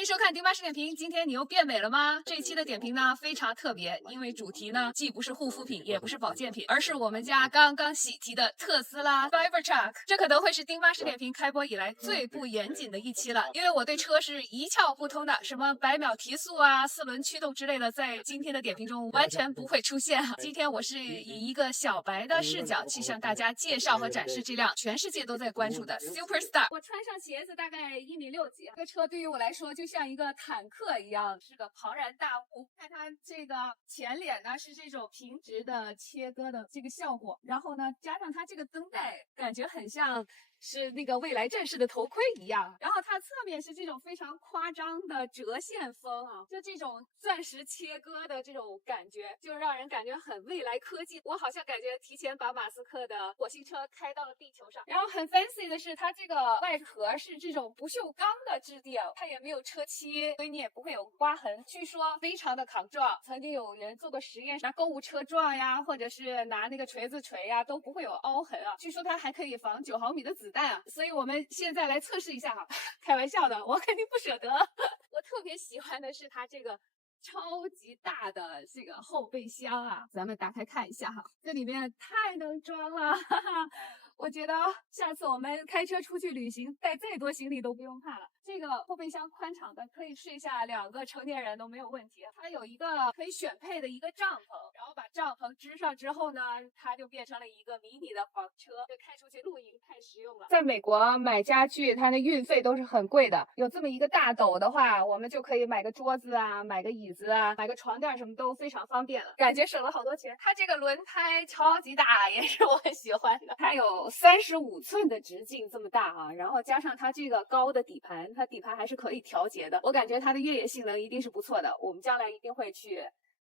迎收看丁妈式点评。今天你又变美了吗？这一期的点评呢非常特别，因为主题呢既不是护肤品，也不是保健品，而是我们家刚刚喜提的特斯拉 Cybertruck。这可能会是丁妈式点评开播以来最不严谨的一期了，因为我对车是一窍不通的，什么百秒提速啊、4轮驱动之类的，在今天的点评中完全不会出现。今天我是以一个小白的视角去向大家介绍和展示这辆全世界都在关注的 Superstar。我穿上鞋子大概1.6米，这个车对于我来说就像一个坦克一样，是个庞然大物。看它这个前脸呢是这种平直的切割的这个效果，然后呢加上它这个灯带，感觉很像是那个未来战士的头盔一样。然后它侧面是这种非常夸张的折线风啊，就这种钻石切割的这种感觉，就让人感觉很未来科技。我好像感觉提前把马斯克的火星车开到了地球上。然后很 fancy 的是，它这个外壳是这种不锈钢的质地，它也没有车漆，所以你也不会有刮痕。据说非常的抗撞，曾经有人做过实验，拿购物车撞呀，或者是拿那个锤子锤呀，都不会有凹痕啊。据说它还可以防9毫米的子弹啊，所以我们现在来测试一下哈。开玩笑的，我肯定不舍得。我特别喜欢的是它这个超级大的这个后备箱啊，咱们打开看一下哈，这里面太能装了，哈哈。我觉得下次我们开车出去旅行，带再多行李都不用怕了。这个后备箱宽敞的，可以睡下2个成年人都没有问题。它有一个可以选配的一个帐篷，然后把帐篷支上之后呢，它就变成了一个迷你的房车，就开出去露营太实用了。在美国买家具，它的运费都是很贵的。有这么一个大斗的话，我们就可以买个桌子啊，买个椅子啊，买个床垫，什么都非常方便了，感觉省了好多钱。它这个轮胎超级大，也是我很喜欢的。它有35寸的直径这么大啊，然后加上它这个高的底盘，它底盘还是可以调节的。我感觉它的越野性能一定是不错的，我们将来一定会去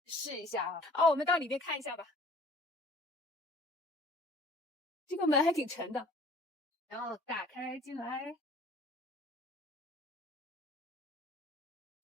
试一下啊。好，我们到里面看一下吧。这个门还挺沉的，然后打开进来。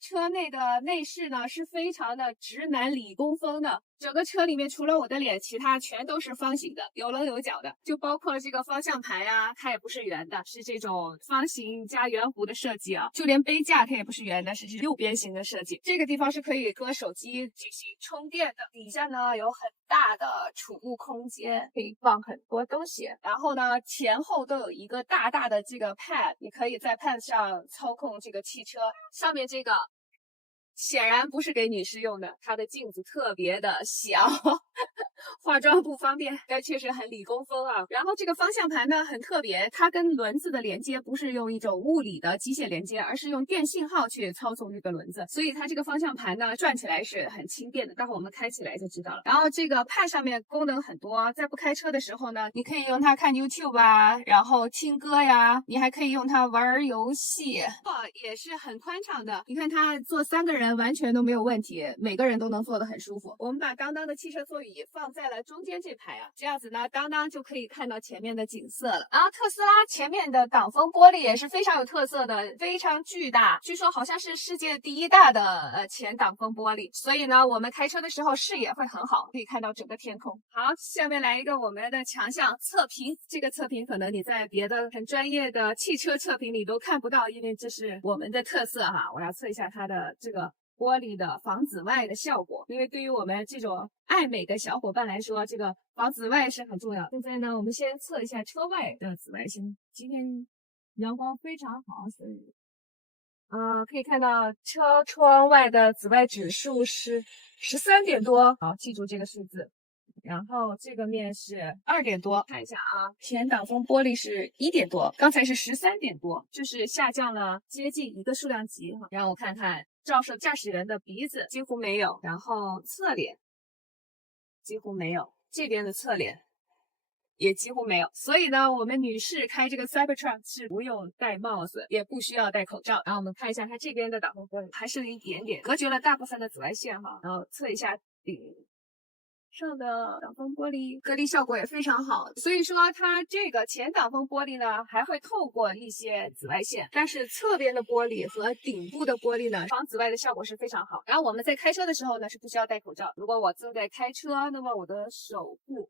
车内的内饰呢是非常的直男理工风的，整个车里面除了我的脸，其他全都是方形的，有棱有角的，就包括这个方向盘啊，它也不是圆的，是这种方形加圆弧的设计啊。就连杯架它也不是圆的，是这种六边形的设计。这个地方是可以搁手机进行充电的，底下呢有很大的储物空间，可以放很多东西。然后呢，前后都有一个大大的这个 pad， 你可以在 pad 上操控这个汽车。上面这个显然不是给女士用的，它的镜子特别的小，化妆不方便，但确实很理工风啊。然后这个方向盘呢很特别，它跟轮子的连接不是用一种物理的机械连接，而是用电信号去操纵这个轮子，所以它这个方向盘呢转起来是很轻便的，待会我们开起来就知道了。然后这个 pad 上面功能很多，在不开车的时候呢，你可以用它看 YouTube 啊，然后听歌呀，你还可以用它玩游戏，也是很宽敞的。你看它坐3个人完全都没有问题，每个人都能坐得很舒服。我们把当当的汽车座椅放在了中间这排啊，这样子呢，当当就可以看到前面的景色了。然后特斯拉前面的挡风玻璃也是非常有特色的，非常巨大，据说好像是世界第1大的前挡风玻璃，所以呢，我们开车的时候视野会很好，可以看到整个天空。好，下面来一个我们的强项测评，这个测评可能你在别的很专业的汽车测评里都看不到，因为这是我们的特色哈。我要测一下它的这个玻璃的防紫外的效果，因为对于我们这种爱美的小伙伴来说，这个防紫外是很重要。现在呢，我们先测一下车外的紫外线。今天阳光非常好，所以可以看到车窗外的紫外指数是13点多，好，记住这个数字。然后这个面是2点多，看一下啊，前挡风玻璃是1点多，刚才是13点多，就是下降了接近1个数量级。然后我看看照射驾驶员的鼻子几乎没有，然后侧脸几乎没有，这边的侧脸也几乎没有，所以呢，我们女士开这个 Cybertruck 是不用戴帽子，也不需要戴口罩。然后我们看一下它这边的挡风玻璃，还剩一点点，隔绝了大部分的紫外线哈。然后测一下顶上的挡风玻璃，隔离效果也非常好，所以说它这个前挡风玻璃呢还会透过一些紫外线，但是侧边的玻璃和顶部的玻璃呢防紫外的效果是非常好。然后我们在开车的时候呢是不需要戴口罩，如果我正在开车，那么我的手部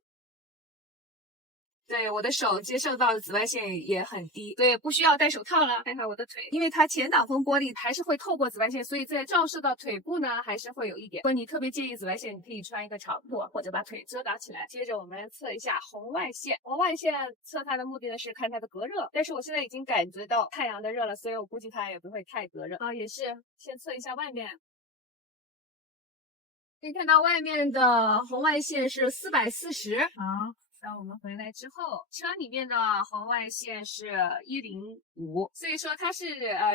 对，我的手接受到的紫外线也很低，所以不需要戴手套了。看看我的腿，因为它前挡风玻璃还是会透过紫外线，所以在照射到腿部呢，还是会有一点。如果你特别介意紫外线，你可以穿一个长裤或者把腿遮挡起来。接着我们测一下红外线，红外线测它的目的呢是看它的隔热，但是我现在已经感觉到太阳的热了，所以我估计它也不会太隔热啊。也是先测一下外面。可以看到外面的红外线是440，好，当我们回来之后，车里面的红外线是105，所以说它是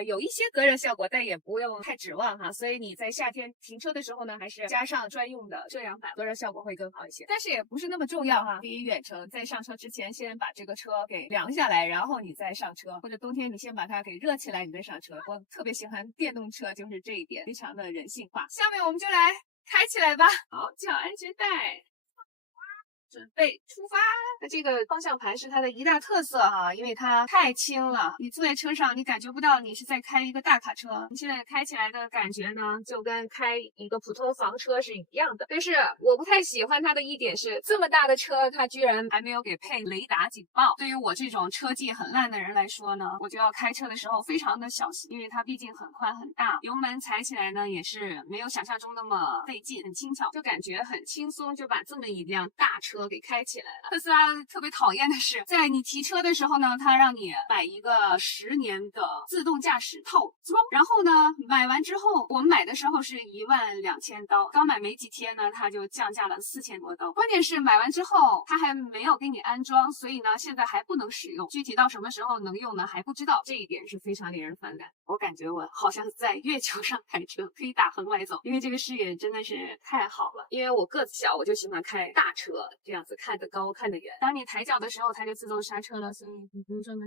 有一些隔热效果，但也不用太指望哈。所以你在夏天停车的时候呢，还是加上专用的遮阳板，隔热效果会更好一些。但是也不是那么重要哈，可以远程在上车之前先把这个车给凉下来，然后你再上车，或者冬天你先把它给热起来，你再上车。我特别喜欢电动车，就是这一点非常的人性化。下面我们就来开起来吧。好，系好安全带。准备出发。那这个方向盘是它的一大特色哈，因为它太轻了，你坐在车上你感觉不到你是在开一个大卡车，你现在开起来的感觉呢，就跟开一个普通房车是一样的。但是我不太喜欢它的一点是，这么大的车它居然还没有给配雷达警报。对于我这种车技很烂的人来说呢，我就要开车的时候非常的小心，因为它毕竟很宽很大，油门踩起来呢也是没有想象中那么费劲，很轻巧，就感觉很轻松就把这么一辆大车给开起来了。特斯拉特别讨厌的是，在你提车的时候呢，它让你买一个10年的自动驾驶套装，然后呢，买完之后，我们买的时候是12000刀，刚买没几天呢，它就降价了4000多刀。关键是买完之后，它还没有给你安装，所以呢，现在还不能使用，具体到什么时候能用呢，还不知道。这一点是非常令人反感。我感觉我好像在月球上开车，可以打横来走，因为这个视野真的是太好了。因为我个子小，我就喜欢开大车，这样子看得高看得远。当你抬脚的时候，它就自动刹车了，所以你比如说呢，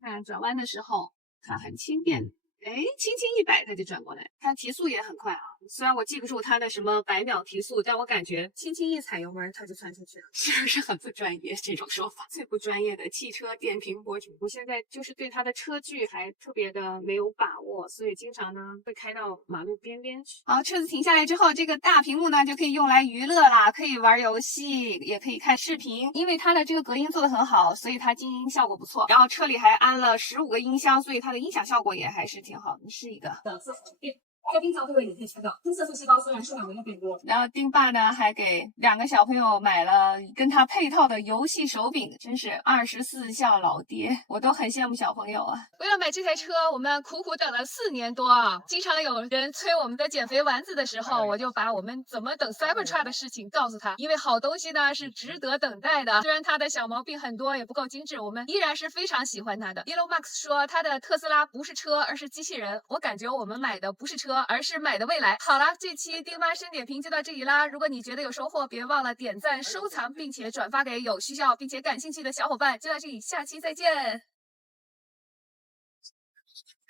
看转弯的时候，它很轻便。哎，轻轻一摆它就转过来，它提速也很快啊。虽然我记不住它的什么100秒提速，但我感觉轻轻一踩油门它就窜出去了，是不是很不专业？这种说法最不专业的汽车点评博主，我现在就是对它的车距还特别的没有把握，所以经常呢会开到马路边边去。好，车子停下来之后，这个大屏幕呢就可以用来娱乐啦，可以玩游戏，也可以看视频。因为它的这个隔音做得很好，所以它静音效果不错。然后车里还安了15个音箱，所以它的音响效果也还是挺好的，是一个自动电。开冰箱会为你可以看到黑色素细胞虽然数量没有变多。然后丁爸呢还给2个小朋友买了跟他配套的游戏手柄，真是24孝老爹，我都很羡慕小朋友啊。为了买这台车，我们苦苦等了4年多啊。经常有人催我们的减肥丸子的时候，我就把我们怎么等 Cybertruck 的事情告诉他，因为好东西呢是值得等待的。虽然它的小毛病很多，也不够精致，我们依然是非常喜欢它的。Elon Musk 说他的特斯拉不是车，而是机器人。我感觉我们买的不是车，而是买的未来。好了，这期丁妈深点评就到这里啦。如果你觉得有收获，别忘了点赞、收藏，并且转发给有需要并且感兴趣的小伙伴。就到这里，下期再见。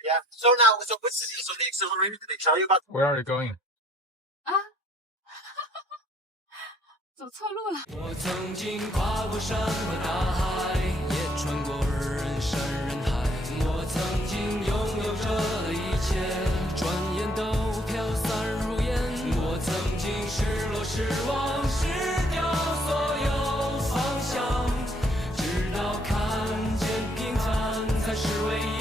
Yeah. So now, so what's the accelerator? Did they tell you about? Where are you going? 啊，走错路了。我曾经跨过山和大海，也穿过人山人海。我曾经拥有着的一切，转眼都飘散如烟。我曾经失落、失望、失掉所有方向，直到看见平凡才是唯一。